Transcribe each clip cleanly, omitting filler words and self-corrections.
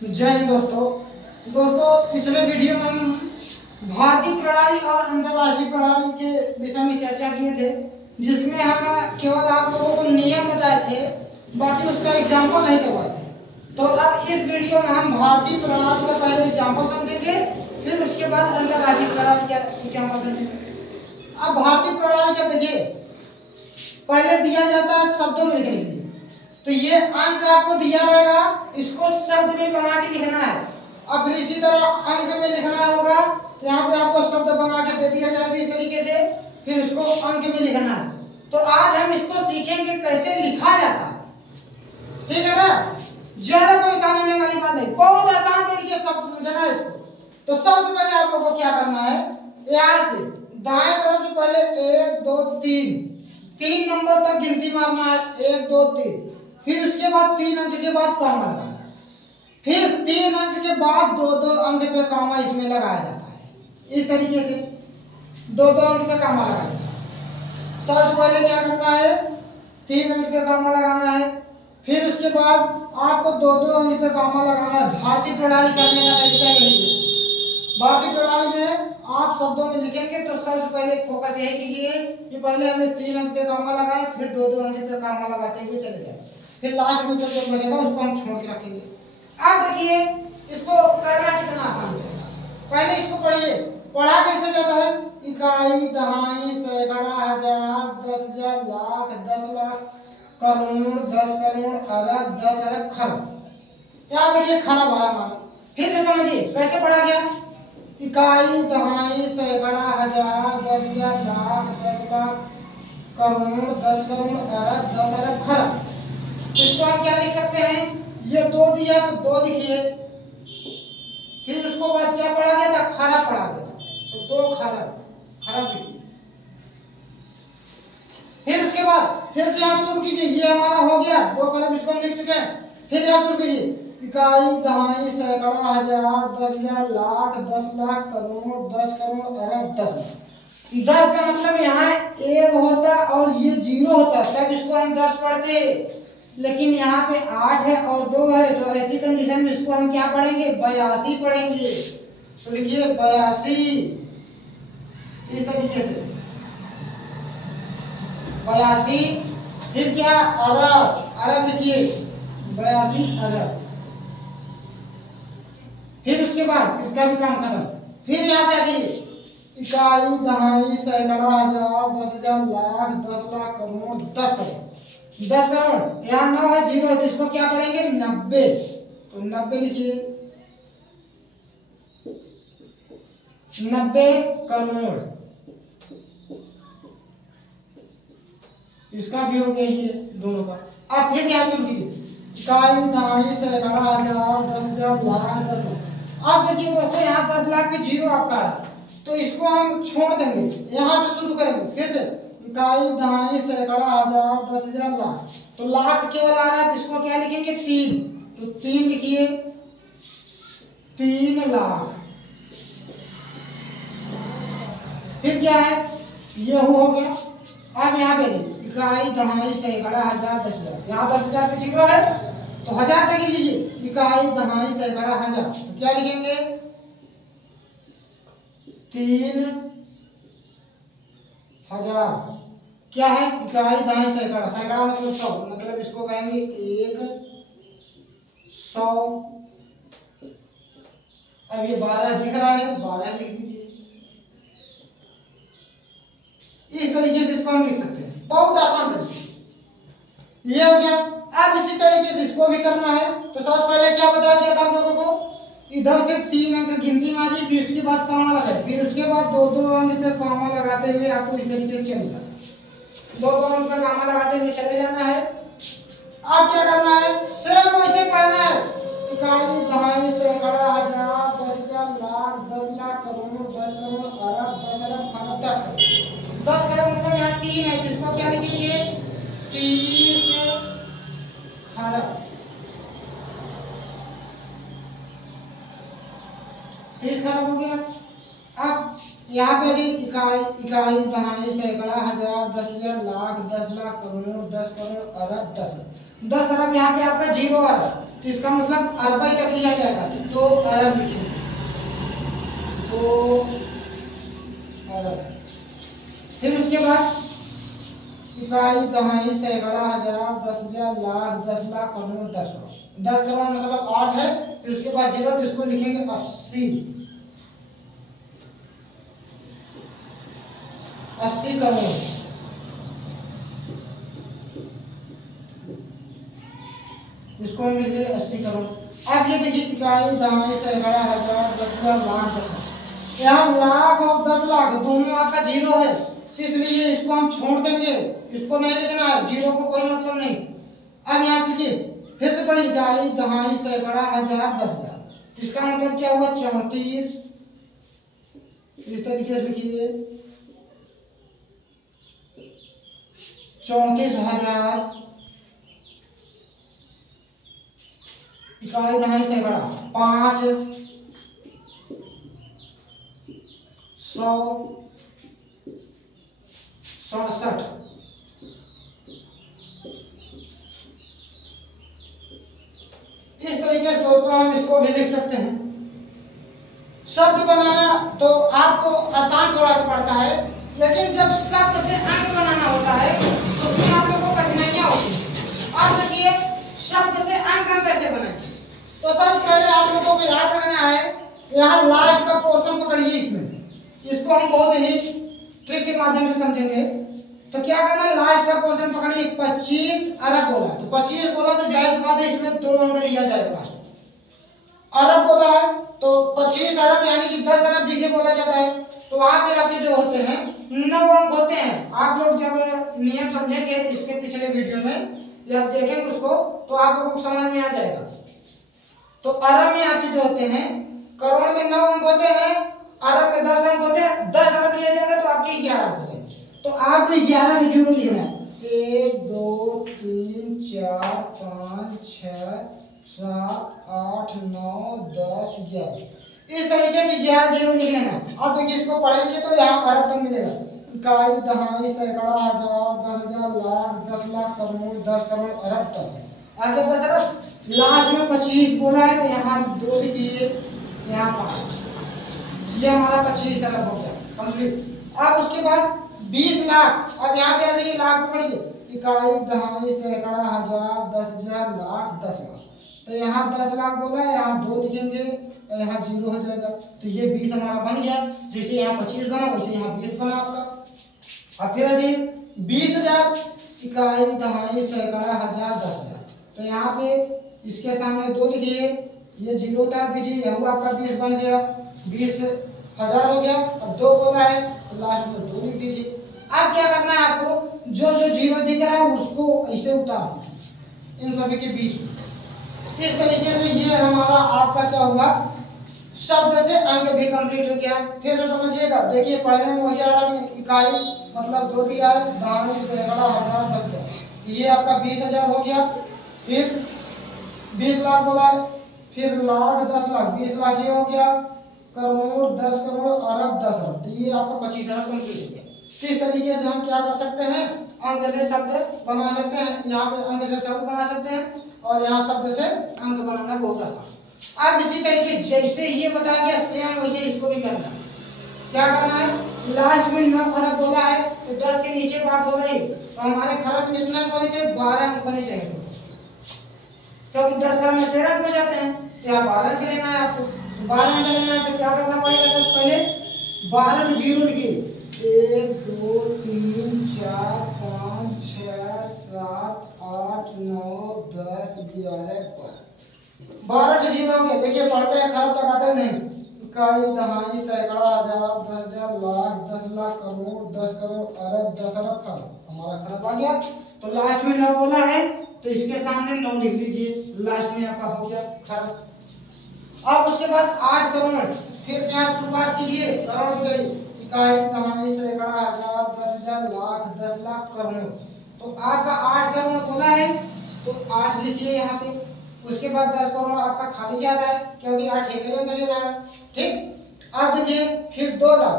जय हिंद दोस्तों पिछले वीडियो में हम भारतीय प्रणाली और अंतरराष्ट्रीय प्रणाली के विषय में चर्चा किए थे, जिसमें हम केवल आप लोगों को नियम बताए थे, बाकी उसका एग्जाम्पल नहीं करवाए थे। तो अब इस वीडियो में हम भारतीय प्रणाली का पहले एग्जाम्पल समझेंगे, फिर उसके बाद अंतरराष्ट्रीय प्रणाली का एग्जाम्पल समझेंगे। अब भारतीय प्रणाली का देखिए, पहले दिया जाता है शब्दों में लिखने के लिए, तो ये अंक आपको दिया जाएगा, इसको शब्द में बना के लिखना है। अब फिर इसी तरह अंक में लिखना होगा, तो यहाँ पे आपको शब्द बना के दे दिया जाएगा इस तरीके से, फिर इसको अंक में लिखना है। तो आज हम इसको सीखेंगे कैसे लिखा जाता है, ठीक है ना। ज्यादा परेशानी होने वाली बात नहीं, बहुत आसान तरीके से शब्द समझना है इसको। तो सबसे पहले आप लोगों को क्या करना है, यहाँ से दाएं तरफ से पहले 1 2 3 नंबर तक गिनती मारना है, 1 2 3। फिर उसके बाद 3 अंक के बाद कॉमा लगाना, फिर 3 अंक के बाद 2 अंक पे कॉमा इसमें लगाया जाता है। इस तरीके से 2 अंक पे कॉमा लगाना है। सबसे पहले क्या करना है, 3 अंक पे कॉमा लगाना है, फिर उसके बाद आपको 2 अंक पे कॉमा लगाना है। भारतीय प्रणाली करने का तरीका यही है। भारतीय प्रणाली में आप शब्दों में लिखेंगे तो सबसे पहले फोकस यही कीजिए कि पहले हमें 3 अंक पे कॉमा लगाना, फिर 2 अंक पे कॉमा लगाते हुए चले जाए, फिर लास्ट में जो बचेगा उसको हम छोड़ के रखेंगे। अब देखिए इसको करना कितना आसान है। पहले इसको पढ़िए, पढ़ा कैसे जाता है, इकाई, दहाई, सैकड़ा, हजार, 10,000, लाख, 10 लाख, करोड़, 10 करोड़, अरब, 10 अरब, खरब। यहाँ देखिए खरब आया हमारा। फिर से समझिए कैसे पढ़ा गया, इकाई, दहाई, सैकड़ा, हजार, 10,000, लाख, 10 लाख, करोड़, 10 करोड़, अरब, 10 अरब, खरब। इसको हम क्या लिख सकते हैं, ये 2 दिया तो 2 लिखिए, फिर उसको बाद क्या पढ़ा गया था, खरब पढ़ा गया था, तो 2 खरब लिखिए। फिर उसके बाद फिर से आप शुरू कीजिए, ये हमारा हो गया 2 खरब, इसको हम लिख चुके हैं। फिर आप शुरू कीजिए, इकाई, दहाई, सैकड़ा, हजार, 10,000, लाख, 10 लाख, करोड़, 10 करोड़, अरब, 10। 10 का मतलब यहाँ 1 होता और ये 0 होता, तब इसको हम 10 पढ़ते, लेकिन यहाँ पे 8 है और 2 है, तो ऐसी कंडीशन में इसको हम क्या पढ़ेंगे, 82 पढ़ेंगे। तो लिखिए 82, इस तरीके से 82। फिर क्या, अरब लिखिए 82 अरब। फिर उसके बाद इसका भी काम खत्म। फिर यहाँ से आइए, इकाई, दहाई, सैकड़ा, हजार, 10,000, लाख, 10 लाख, करोड़, 10 करोड़। 10 करोड़, यहाँ 9 है, 0 है, तो इसको क्या पढ़ेंगे, 90। तो 90 लिखिए, 90 करोड़। इसका भी हो गया ये दोनों का। अब फिर यहाँ शुरू कीजिए, इकाई, दहाई, सैकड़ा, हजार, 10,000, लाख, 10 लाख। अब देखिए दोस्तों, यहाँ 10 लाख पे 0 आपका है, तो इसको हम छोड़ देंगे, यहाँ से शुरू करेंगे। फिर से इकाई, दहाई, सैकड़ा, हजार, 10,000, लाख, तो लाख केवल आ रहा है, तो इसको क्या लिखेंगे, 3। तो 3 लिखिए, 3 लाख। फिर क्या है, ये हो गया। अब यहाँ पे इकाई, दहाई, सैकड़ा, हजार, 10,000, यहाँ 10,000 पे 0 है, तो 1000 तक ही लीजिए, इकाई, दहाई, सैकड़ा, हजार, तो क्या लिखेंगे, 3,000। क्या है, इकाई, दहाई, सैकड़ा, सैकड़ा मतलब 100, मतलब इसको कहेंगे 100। अब ये 12 दिख रहा है, 12 लिख दीजिए। इस तरीके से इसको हम लिख सकते हैं, बहुत आसान तरीके। ये हो गया। अब इसी तरीके से इसको भी करना है, तो सबसे पहले क्या बताया गया था हम लोगों को, इधर से 3 अंक गिनती मारिए, फिर उसके बाद कॉमा लगाए, फिर उसके बाद 2 अंक पे कॉमा लगाते हुए आपको इस तरीके से चलना है, 2 अंक पे कॉमा लगाते हुए चले जाना है। अब क्या करना है, सेम वैसे पढ़ना है, इकाई, दहाई, सैकड़ा, हजार, 10,000, लाख, 10 लाख, करोड़, 10 करोड़, अरब, 10 अरब, खरब, 10 करोड़। 10 करोड़ मतलब यहाँ 3 है, जिसको क्या लिखेंगे, 30 खरब। 30 खरब हो गया। अब यहाँ पे जी इकाई इकाई दहाई सैकड़ा हजार 10,000 लाख 10 लाख करोड़ 10 करोड़ अरब 10 अरब। यहाँ पे आपका 0 अरब, तो इसका मतलब अरब तक लिया जाएगा तो अरब लिखेंगे तो अरब। फिर उसके बाद इकाई दहाई सैकड़ा हजार 10,000 लाख 10 लाख करोड़ 10 करोड़। 10 करोड़ मतलब 8 है, फिर उसके बाद 0 तो इसको लिखेंगे 80 करोड़। इसको हम लिख लेंगे 80 करोड़। अब ये देखिए इकाई दहाई सैकड़ा हजार 10,000 लाख 10 यहाँ लाख और 10 लाख दोनों आपका 0 है, इसलिए इसको हम छोड़ देंगे, इसको नहीं लिखना है, 0 को कोई मतलब नहीं। अब यहाँ लिखिए फिर से पढ़िए इकाई दहाई सैकड़ा हजार 10,000, इसका मतलब क्या हुआ 34। इस तरीके से लिखिए 34,000 इकाई दहाई सैकड़ा 5 100 67। इस तरीके से दोस्तों हम इसको भी लिख सकते हैं। शब्द बनाना तो आपको आसान थोड़ा सा पड़ता है, लेकिन जब शब्द से अंक बनाना होता है तो उसमें आप लोगों को कठिनाइयां होती हैं। अब देखिए शब्द से अंक हम कैसे बनाएं, तो सबसे पहले आप लोगों को याद रखना है, यहाँ लास्ट का पोर्शन पकड़िए, इसमें इसको हम बहुत ही ट्रिक के माध्यम से समझेंगे। तो क्या करना है, लास्ट का पोर्शन पकड़िए। 25 अरब बोला तो 25 बोला तो जायज बात है इसमें 2 अंक लिया जाएगा। लास्ट अरब बोला है तो 25 अरब यानी कि 10 अरब जिसे बोला जाता है, तो वहां पे आपके जो होते हैं 9 अंक होते हैं। आप लोग जब नियम समझेंगे इसके पिछले वीडियो में या देखेंगे उसको तो आप लोगों को समझ में आ जाएगा। तो अरब में आपके जो होते हैं, करोड़ में 9 अंक होते हैं, अरब में 10 अंक होते हैं। 10 अरब लिया जाएगा तो आपके 11 अंक होते हैं। तो आपको 11 में 0 लिखना है। 1 2 3 4 5 6 7 8 9 10 11 इस तरीके से 11 0 लिख लेना। अब देखिए इसको पढ़ेंगे तो यहाँ अरब तक मिलेगा। इकाई दहाई सैकड़ा हजार 10,000 लाख 10 लाख करोड़ 10 करोड़ अरब 10। आगे 10 अरब लास्ट में 25 बोला है तो यहाँ 2 लिखिए, यहाँ 5, ये हमारा 25 अरब हो गया कंप्लीट। अब उसके बाद 20 लाख। अब यहाँ पे आ जाइए लाख पढ़िए, इकाई दहाई सैकड़ा हजार 10,000 लाख 10 लाख। तो यहाँ 10 लाख बोला है, यहाँ 2 लिखेंगे, यहाँ 0 हो जाएगा, तो ये 20 हमारा बन गया। जैसे यहाँ 25 बना वैसे यहाँ 20 बना आपका। अब फिर आ जाइए 20,000 इकाई दहाई सैकड़ा हजार 10,000। तो यहाँ पे इसके सामने 2 लिखिए, ये 0 उतार दीजिए, यह हुआ आपका 20 बन गया, 20,000 हो गया। अब 2 बोला है तो लास्ट में 2 लिख दीजिए। अब क्या करना है आपको, जो जो 0 दिख रहा है उसको ऐसे उतार दीजिए इन सभी के बीच में। इस तरीके से ये हमारा आपका क्या हुआ, शब्द से अंक भी कंप्लीट हो गया। फिर से समझिएगा, देखिए पढ़ने में होशियार इकाई मतलब 2 दिया है, दहाई सैकड़ा हजार 10,000, ये आपका 20,000 हो गया। फिर 20 लाख बोला है, फिर लाख 10 लाख 20 लाख ये हो गया, करोड़ 10 करोड़ अरब 10 अरब, तो ये आपका 25 अरब कंप्लीट हो गया। इस तरीके से हम क्या कर सकते हैं, अंक से शब्द बना सकते हैं। यहाँ पे अंक से शब्द बना सकते हैं और यहाँ शब्द से अंक बनाना बहुत आसान। अब इसी तरीके जैसे ये बताया गया सेम वैसे इसको भी करना है। क्या करना है, लास्ट में 9 खरब बोला है तो 10 के नीचे बात हो रही, तो हमारे खरब में कितना होने चाहिए, 12 अंक होने चाहिए, क्योंकि 10 खरब में 13 अंक हो जाते हैं। तो यहाँ 12 अंक लेना है आपको, 12 अंक लेना है तो क्या करना पड़ेगा, तो पहले 12 में 0 लिखिए, 1 2 3 4 5 6 7 8 9 10 11 12 से 0 हो गया। देखिए पढ़ते हैं खरब तक आता है नहीं। इकाई दहाई सैकड़ा हजार 10,000 लाख 10 लाख करोड़ 10 करोड़ अरब 10 अरब खरब, हमारा खरब आ गया। तो लास्ट में 9 बोला है तो इसके सामने 9 लिख लीजिए, लास्ट में आपका हो गया खरब। अब उसके बाद 8 करोड़, फिर से यहाँ शुरुआत कीजिए, करोड़ गई, इकाई दहाई सैकड़ा हजार 10,000 लाख 10 लाख करोड़, तो आपका 8 करोड़ बोला है तो 8 लिखिए यहाँ पे। उसके बाद 10 करोड़ आपका खाली जाता है क्योंकि 8 एक ले रहा है, ठीक। अब देखिए फिर 2 लाख,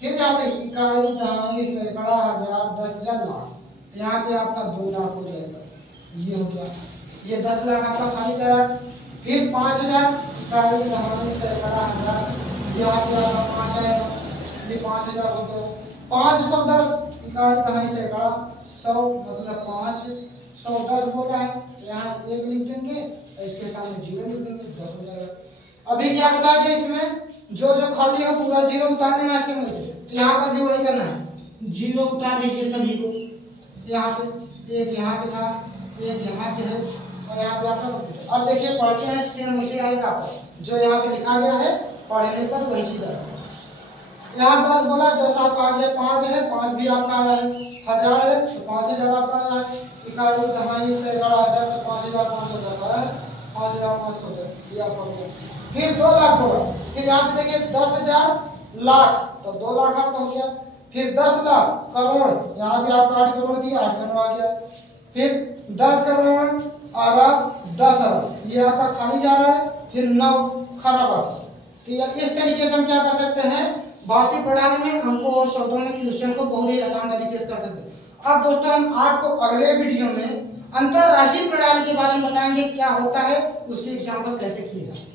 फिर यहाँ से इकाई दहाई सैकड़ा हजार 10,000 लाख, यहाँ पे आपका 2 लाख हो जाएगा। ये हो गया, ये 10 लाख आपका खाली जा रहा है। फिर 5,000 इकाई दहाई सैकड़ा हजार, यहाँ पे आपका 5 आएगा, ये 5,000 हो गया। 510 इकाई दहाई सैकड़ा 100 मतलब 510 बोला है, यहाँ 1 लिख देंगे, इसके सामने 0 लिख देंगे, 10 हो जाएगा। अभी क्या बताया गया इसमें, जो खाली हो पूरा 0 उतार देना है में से, तो यहाँ पर भी वही करना है, 0 उतार लीजिए सभी को। यहाँ पे एक यहाँ पे था, एक यहाँ पे है, और यहाँ पे आपका। अब देखिए पढ़ते हैं, सेम वैसे आएगा आपको, जो यहाँ पे लिखा गया है पढ़ने पर वही चीज आएगा। यहाँ 10 बोला, 10 आपका आ गया, 5 है, 5 भी आपका आया है, 1000 है तो 5,000 आपका आया है, इकाई दहाई सैकड़ा हजार तो 5,510 आया है, 5,510 ये आपका हो गया। फिर 2 लाख बोला, फिर यहाँ पे देखिए 10,000 लाख तो 2 लाख आपका हो गया। फिर 10 लाख करोड़, यहाँ भी आपका 8 करोड़ दिया, 8 करोड़ आ गया। फिर 10 करोड़ अरब 10 अरब, ये आपका खाली जा रहा है। फिर 9 खरब आपका। तो इस तरीके से हम क्या कर सकते हैं, भारतीय प्रणाली में अंकों और शब्दों में क्वेश्चन को बहुत ही आसान तरीके से कर सकते हैं। अब दोस्तों हम आपको अगले वीडियो में अंतरराष्ट्रीय प्रणाली के बारे में बताएंगे, क्या होता है, उसके एग्जाम्पल कैसे किए जाते हैं।